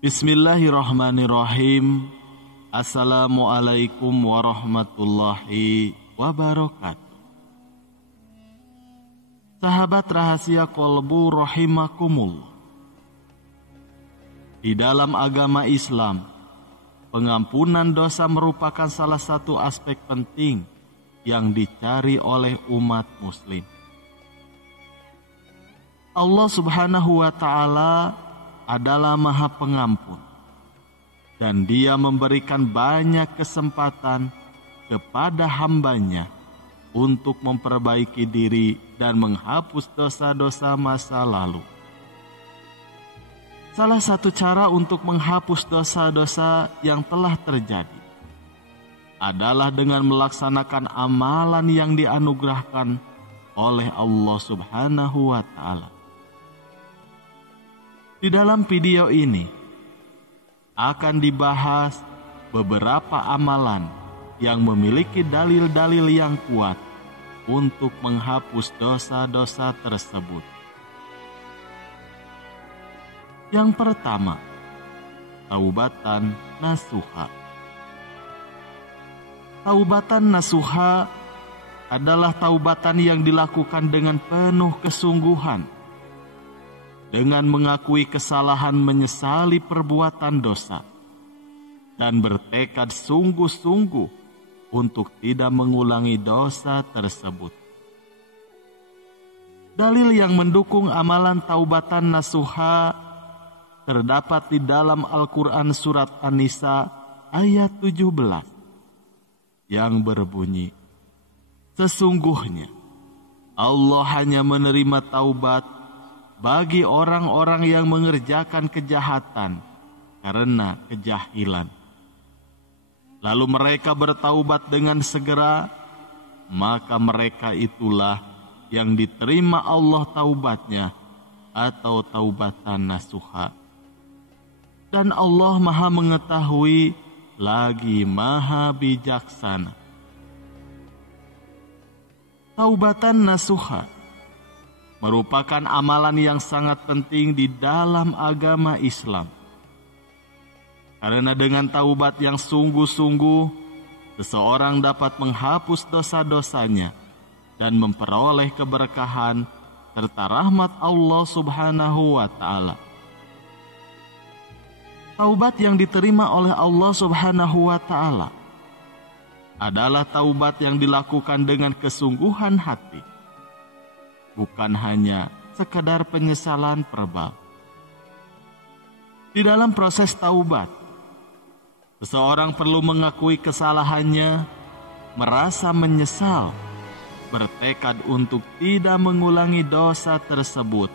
Bismillahirrahmanirrahim. Assalamualaikum warahmatullahi wabarakatuh. Sahabat rahasia kolbu rahimakumullah. Di dalam agama Islam, pengampunan dosa merupakan salah satu aspek penting yang dicari oleh umat muslim. Allah Subhanahu wa ta'ala adalah Maha Pengampun, dan Dia memberikan banyak kesempatan kepada hambanya untuk memperbaiki diri dan menghapus dosa-dosa masa lalu. Salah satu cara untuk menghapus dosa-dosa yang telah terjadi adalah dengan melaksanakan amalan yang dianugerahkan oleh Allah Subhanahu wa ta'ala. Di dalam video ini akan dibahas beberapa amalan yang memiliki dalil-dalil yang kuat untuk menghapus dosa-dosa tersebut. Yang pertama, taubatan nasuha. Taubatan nasuha adalah taubatan yang dilakukan dengan penuh kesungguhan, dengan mengakui kesalahan, menyesali perbuatan dosa, dan bertekad sungguh-sungguh untuk tidak mengulangi dosa tersebut. Dalil yang mendukung amalan taubatan nasuha terdapat di dalam Al-Quran surat An-Nisa ayat 17 yang berbunyi, "Sesungguhnya Allah hanya menerima taubat bagi orang-orang yang mengerjakan kejahatan karena kejahilan, lalu mereka bertaubat dengan segera, maka mereka itulah yang diterima Allah taubatnya atau taubatan nasuha. Dan Allah Maha mengetahui lagi Maha bijaksana." Taubatan nasuha merupakan amalan yang sangat penting di dalam agama Islam. Karena dengan taubat yang sungguh-sungguh, seseorang dapat menghapus dosa-dosanya dan memperoleh keberkahan serta rahmat Allah Subhanahu wa ta'ala. Taubat yang diterima oleh Allah Subhanahu wa ta'ala adalah taubat yang dilakukan dengan kesungguhan hati, bukan hanya sekadar penyesalan verbal. Di dalam proses taubat, seseorang perlu mengakui kesalahannya, merasa menyesal, bertekad untuk tidak mengulangi dosa tersebut,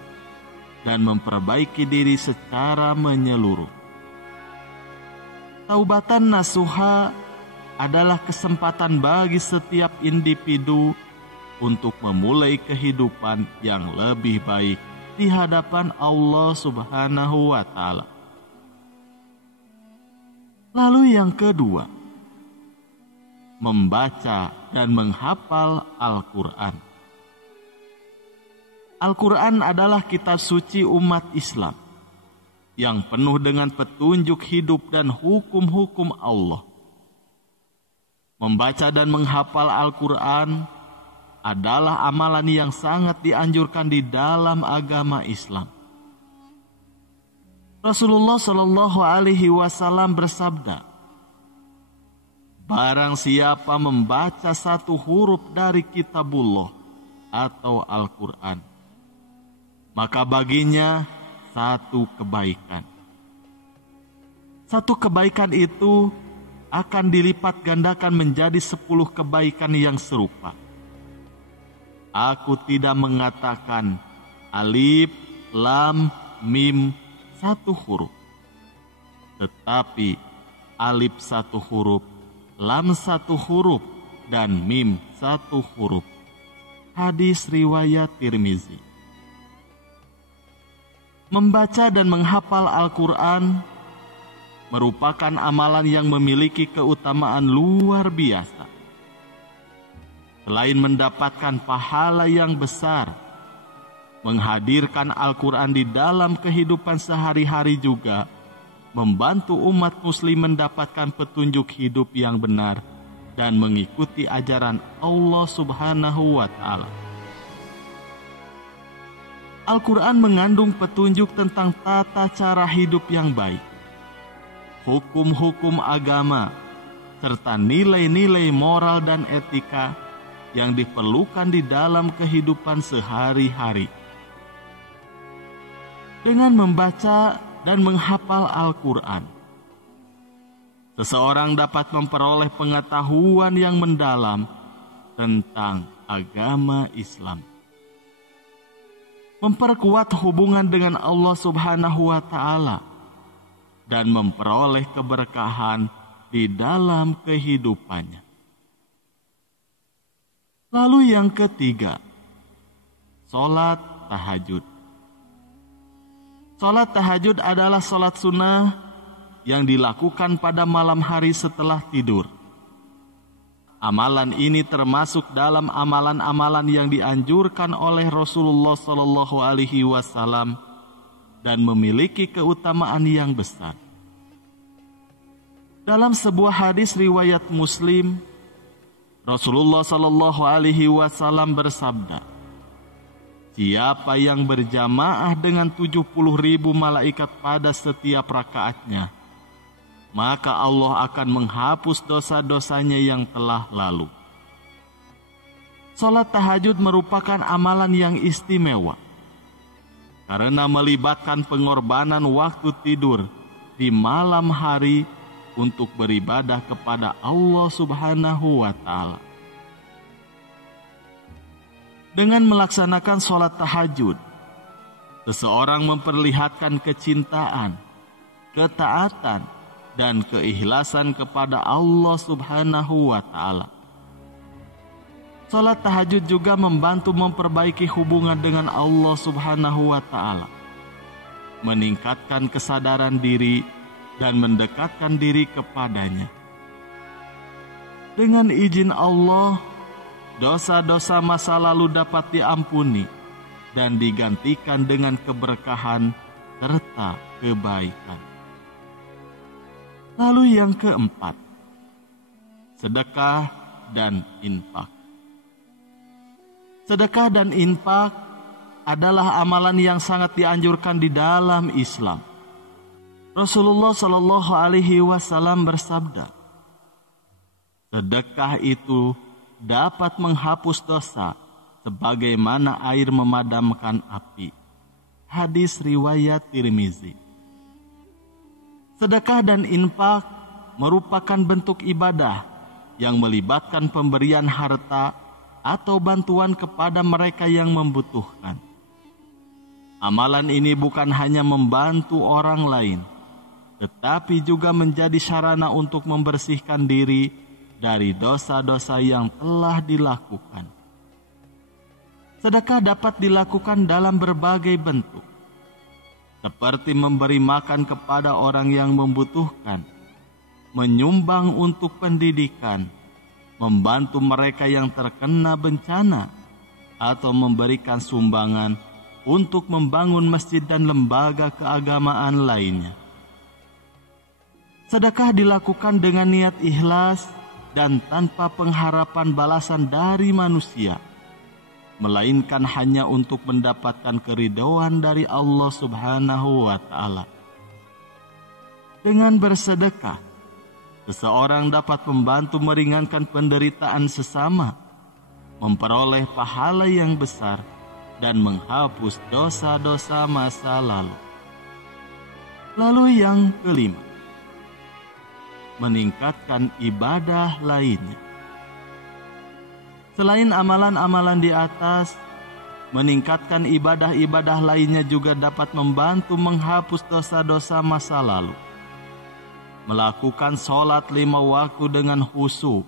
dan memperbaiki diri secara menyeluruh. Taubatan nasuha adalah kesempatan bagi setiap individu untuk memulai kehidupan yang lebih baik di hadapan Allah Subhanahu wa ta'ala. Lalu yang kedua, membaca dan menghafal Al-Quran. Al-Quran adalah kitab suci umat Islam yang penuh dengan petunjuk hidup dan hukum-hukum Allah. Membaca dan menghafal Al-Quran adalah amalan yang sangat dianjurkan di dalam agama Islam. Rasulullah Shallallahu Alaihi Wasallam bersabda, "Barang siapa membaca satu huruf dari Kitabullah atau Al-Quran, maka baginya satu kebaikan. Satu kebaikan itu akan dilipat gandakan menjadi 10 kebaikan yang serupa. Aku tidak mengatakan alif, lam, mim satu huruf, tetapi alif satu huruf, lam satu huruf, dan mim satu huruf." Hadis riwayat Tirmizi. Membaca dan menghafal Al-Quran merupakan amalan yang memiliki keutamaan luar biasa. selain mendapatkan pahala yang besar, menghadirkan Al-Quran di dalam kehidupan sehari-hari juga membantu umat muslim mendapatkan petunjuk hidup yang benar dan mengikuti ajaran Allah Subhanahu wa Ta'ala. Al-Quran mengandung petunjuk tentang tata cara hidup yang baik, hukum-hukum agama, serta nilai-nilai moral dan etika yang diperlukan di dalam kehidupan sehari-hari. Dengan membaca dan menghafal Al-Quran, seseorang dapat memperoleh pengetahuan yang mendalam tentang agama Islam, memperkuat hubungan dengan Allah Subhanahu wa Ta'ala, dan memperoleh keberkahan di dalam kehidupannya. Lalu yang ketiga, sholat tahajud. Sholat tahajud adalah sholat sunnah yang dilakukan pada malam hari setelah tidur. Amalan ini termasuk dalam amalan-amalan yang dianjurkan oleh Rasulullah SAW dan memiliki keutamaan yang besar. Dalam sebuah hadis riwayat Muslim, Rasulullah SAW bersabda, "Siapa yang berjamaah dengan 70.000 malaikat pada setiap rakaatnya, maka Allah akan menghapus dosa-dosanya yang telah lalu." Salat tahajud merupakan amalan yang istimewa karena melibatkan pengorbanan waktu tidur di malam hari untuk beribadah kepada Allah Subhanahu wa Ta'ala. Dengan melaksanakan salat tahajud, seseorang memperlihatkan kecintaan, ketaatan, dan keikhlasan kepada Allah Subhanahu wa Ta'ala. Salat tahajud juga membantu memperbaiki hubungan dengan Allah Subhanahu wa Ta'ala, meningkatkan kesadaran diri dan mendekatkan diri kepadanya. Dengan izin Allah, dosa-dosa masa lalu dapat diampuni dan digantikan dengan keberkahan serta kebaikan. Lalu yang keempat, sedekah dan infak. Sedekah dan infak adalah amalan yang sangat dianjurkan di dalam Islam. Rasulullah SAW bersabda, "Sedekah itu dapat menghapus dosa sebagaimana air memadamkan api." Hadis riwayat Tirmizi. Sedekah dan infak merupakan bentuk ibadah yang melibatkan pemberian harta atau bantuan kepada mereka yang membutuhkan. Amalan ini bukan hanya membantu orang lain, tetapi juga menjadi sarana untuk membersihkan diri dari dosa-dosa yang telah dilakukan. Sedekah dapat dilakukan dalam berbagai bentuk, seperti memberi makan kepada orang yang membutuhkan, menyumbang untuk pendidikan, membantu mereka yang terkena bencana, atau memberikan sumbangan untuk membangun masjid dan lembaga keagamaan lainnya. Sedekah dilakukan dengan niat ikhlas dan tanpa pengharapan balasan dari manusia, melainkan hanya untuk mendapatkan keridhaan dari Allah Subhanahu wa Ta'ala. Dengan bersedekah, seseorang dapat membantu meringankan penderitaan sesama, memperoleh pahala yang besar, dan menghapus dosa-dosa masa lalu. Lalu yang kelima, meningkatkan ibadah lainnya. Selain amalan-amalan di atas, meningkatkan ibadah-ibadah lainnya juga dapat membantu menghapus dosa-dosa masa lalu. Melakukan sholat 5 waktu dengan khusyuk,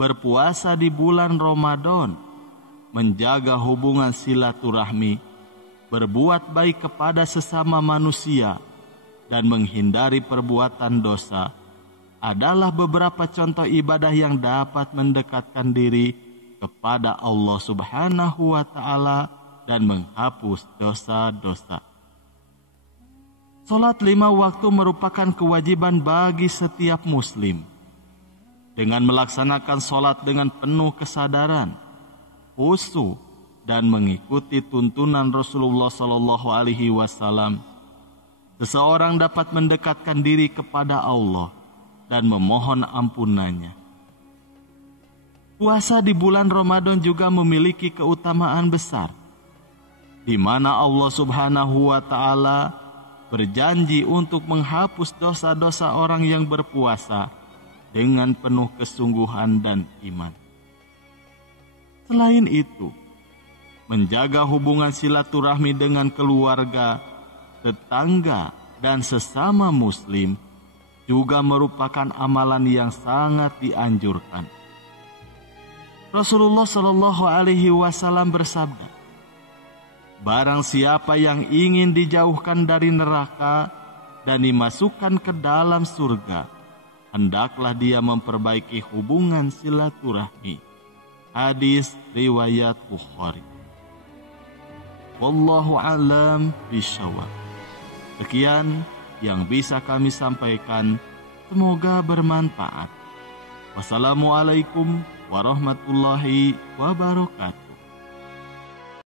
berpuasa di bulan Ramadan, menjaga hubungan silaturahmi, berbuat baik kepada sesama manusia, dan menghindari perbuatan dosa adalah beberapa contoh ibadah yang dapat mendekatkan diri kepada Allah Subhanahu wa Ta'ala dan menghapus dosa-dosa. Salat 5 waktu merupakan kewajiban bagi setiap muslim. Dengan melaksanakan salat dengan penuh kesadaran, khusyuk, dan mengikuti tuntunan Rasulullah SAW, seseorang dapat mendekatkan diri kepada Allah dan memohon ampunannya. Puasa di bulan Ramadan juga memiliki keutamaan besar, di mana Allah Subhanahu wa Ta'ala berjanji untuk menghapus dosa-dosa orang yang berpuasa dengan penuh kesungguhan dan iman. Selain itu, menjaga hubungan silaturahmi dengan keluarga, tetangga, dan sesama muslim juga merupakan amalan yang sangat dianjurkan. Rasulullah Shallallahu Alaihi Wasallam bersabda, "Barang siapa yang ingin dijauhkan dari neraka dan dimasukkan ke dalam surga, hendaklah dia memperbaiki hubungan silaturahmi." Hadis riwayat Bukhari. Wallahu a'lam bishawab. Sekian yang bisa kami sampaikan, semoga bermanfaat. Wassalamualaikum warahmatullahi wabarakatuh.